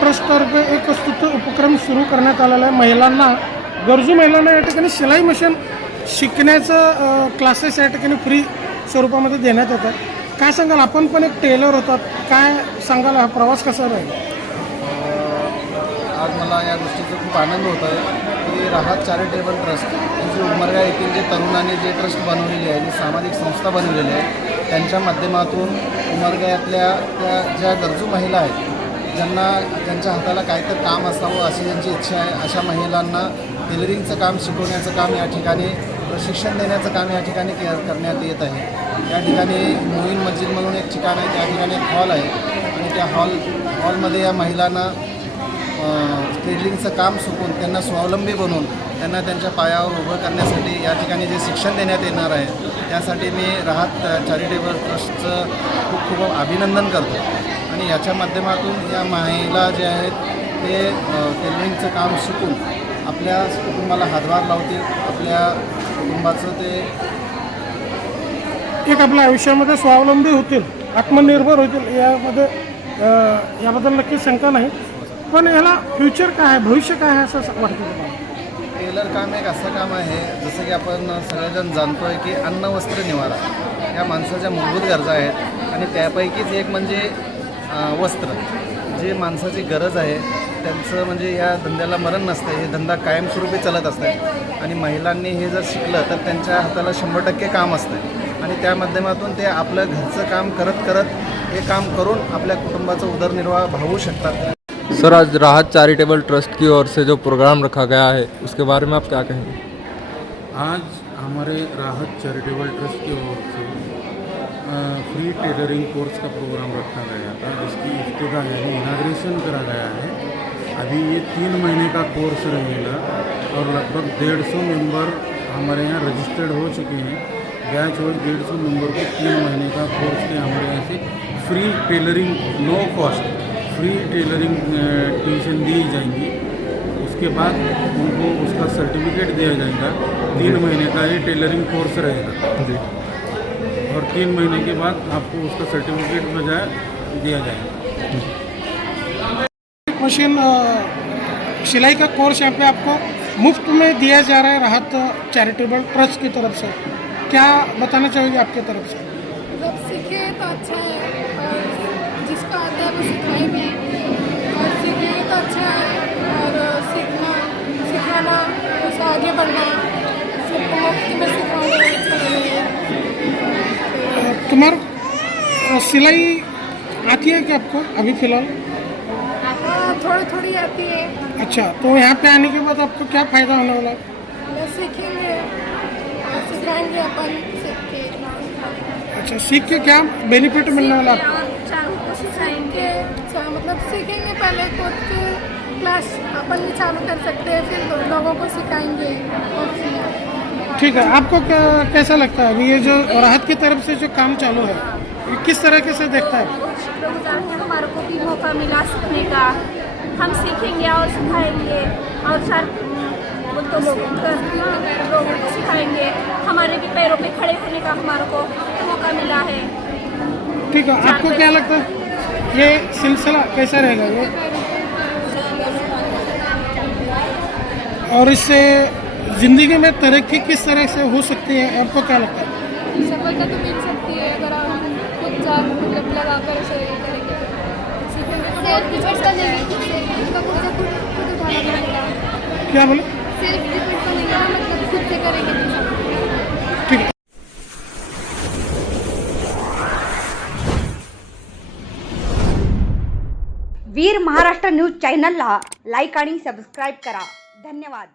ट्रस्टतर्फे एक स्तुत्य उपक्रम सुरू करण्यात आलेला आहे. महिलांना गरजू महिलांना या ठिकाणी शिलाई मशीन शिकण्याचं क्लासेस या ठिकाणी फ्री स्वरूपामध्ये देण्यात येतात काय सांगाल? आपण पण एक टेलर होतात. काय सांगाल? हा प्रवास कसा राहील? आज मला या गोष्टीचा खूप आनंद होत आहे. की राहत चॅरिटेबल ट्रस्ट ही जी उमरगा येथील जे तरुणांनी जे ट्रस्ट बनवलेली आहे जी सामाजिक संस्था बनवलेली आहे त्यांच्या माध्यमातून उमरगायातल्या त्या ज्या गरजू महिला आहेत ज्यांना त्यांच्या हाताला काहीतरी काम असावं अशी ज्यांची इच्छा आहे अशा महिलांना टेलरिंगचं काम शिकवण्याचं काम या ठिकाणी प्रशिक्षण देण्याचं काम या ठिकाणी के करण्यात येत आहे. या ठिकाणी मोहीन मस्जिद म्हणून एक ठिकाण आहे त्या ठिकाणी एक हॉल आहे. आणि त्या हॉल हॉलमध्ये या महिलांना टेलरिंगचं काम शिकून त्यांना स्वावलंबी बनवून त्यांना त्यांच्या पायावर उभं करण्यासाठी या ठिकाणी जे शिक्षण देण्यात येणार आहे त्यासाठी मी राहत चॅरिटेबल ट्रस्टचं खूप खूप अभिनंदन करतो. आणि याच्या माध्यमातून या महिला जे आहेत ते टेलरिंगचं काम शिकून आपल्या कुटुंबाला हातभार लावतील आपल्या कुटुंबाचं ते एक आपल्या आयुष्यामध्ये स्वावलंबी होतील आत्मनिर्भर होतील यामध्ये याबद्दल नक्की शंका नाही. पण याला फ्युचर काय आहे भविष्य काय आहे असं वाटतं तुम्हाला? टेलर काम एक असं काम आहे जसं की आपण सगळेजण जाणतो आहे की अन्न वस्त्र निवारा या माणसाच्या मूलभूत गरजा आहेत. आणि त्यापैकीच एक म्हणजे वस्त्र. जे माणसाची गरज आहे त्यांचं म्हणजे या धंद्याला मरण नसतं. हे धंदा कायमस्वरूपी चालत असतं आणि महिलांनी हे जर शिकलं तर त्यांच्या हाताला शंभर टक्के काम असतं आणि त्या माध्यमातून ते आपलं घरचं काम करत करत हे काम करून आपल्या कुटुंबाचा उदरनिर्वाह भागवू शकतात. सर आज राहत चैरिटेबल ट्रस्ट की ओर से जो प्रोग्राम रखा गया है उसके बारे में आप क्या कहेंगे? आज हमारे राहत चैरिटेबल ट्रस्ट की ओर से फ्री टेलरिंग कोर्स का प्रोग्राम रखा गया था जिसकी इफ्तः यानी इनाग्रेशन करा गया है। अभी ये तीन महीने का कोर्स रहेगा और लगभग डेढ़ सौ मेंबर हमारे यहाँ रजिस्टर्ड हो चुके हैं। बैच और डेढ़ सौ मेंबर को तीन महीने का कोर्स के हमारे यहाँ से। Free tailoring no cost free tailoring tuition दी जाएँगी। उसके बाद उनको उसका सर्टिफिकेट दिया जाएगा। तीन महीने का ये टेलरिंग कोर्स रहेगा। और तीन महीने के बाद आपको उसका सर्टिफिकेट बजाय दिया जाएगा मशीन सिलाई का कोर्स यहाँ पे आपको मुफ़्त में दिया जा रहा है राहत चैरिटेबल ट्रस्ट की तरफ़ से। क्या बताना चाहोगे आपकी तरफ़ से? जब सीखे तो अच्छा है और जिसको आता है वो सिखाए भी और सीखे तो अच्छा है और सीखना सिखाना उससे आगे बढ़ना सबको मुफ़्त में सिखाना अच्छा लगेगा अ, सिलाई आती है क्या आपको अभी फ़िलहाल? हाँ थोड़ी थोड़ी आती है। अच्छा तो यहाँ पे आने के बाद आपको क्या फ़ायदा होने वाला है? सीखेंगे अपन अच्छा सीख के क्या बेनिफिट मिलने वाला है आपको? सिखाएँगे। अच्छा, मतलब सीखेंगे पहले फिर क्लास अपन भी चालू कर सकते हैं फिर लोगों को सिखाएँगे। और ठीक है आपको क्या कैसा लगता है? अभी ये जो राहत की तरफ़ से जो काम चालू है ये किस तरीके से देखता है? हमारे को भी मौका मिला सीखने का। हम सीखेंगे और सिखाएँगे और सर तो लोगों को लोगों को सिखाएँगे। हमारे भी पैरों पे खड़े होने का हमारे को मौका मिला है। ठीक है आपको क्या लगता है? ये सिलसिला कैसा रहेगा? ये? और इससे ज़िंदगी में तरक्की किस तरह से हो सकती है? आपको क्या लगता है? सफलता तो मिल सकती है अगर हम खुद मतलब लगा उसे करेंगे तो क्या बोले? मतलब खुद से करेंगे तो ठीक है। वीर महाराष्ट्र न्यूज़ चॅनलला लाईक आणि सबस्क्राईब करा. धन्यवाद.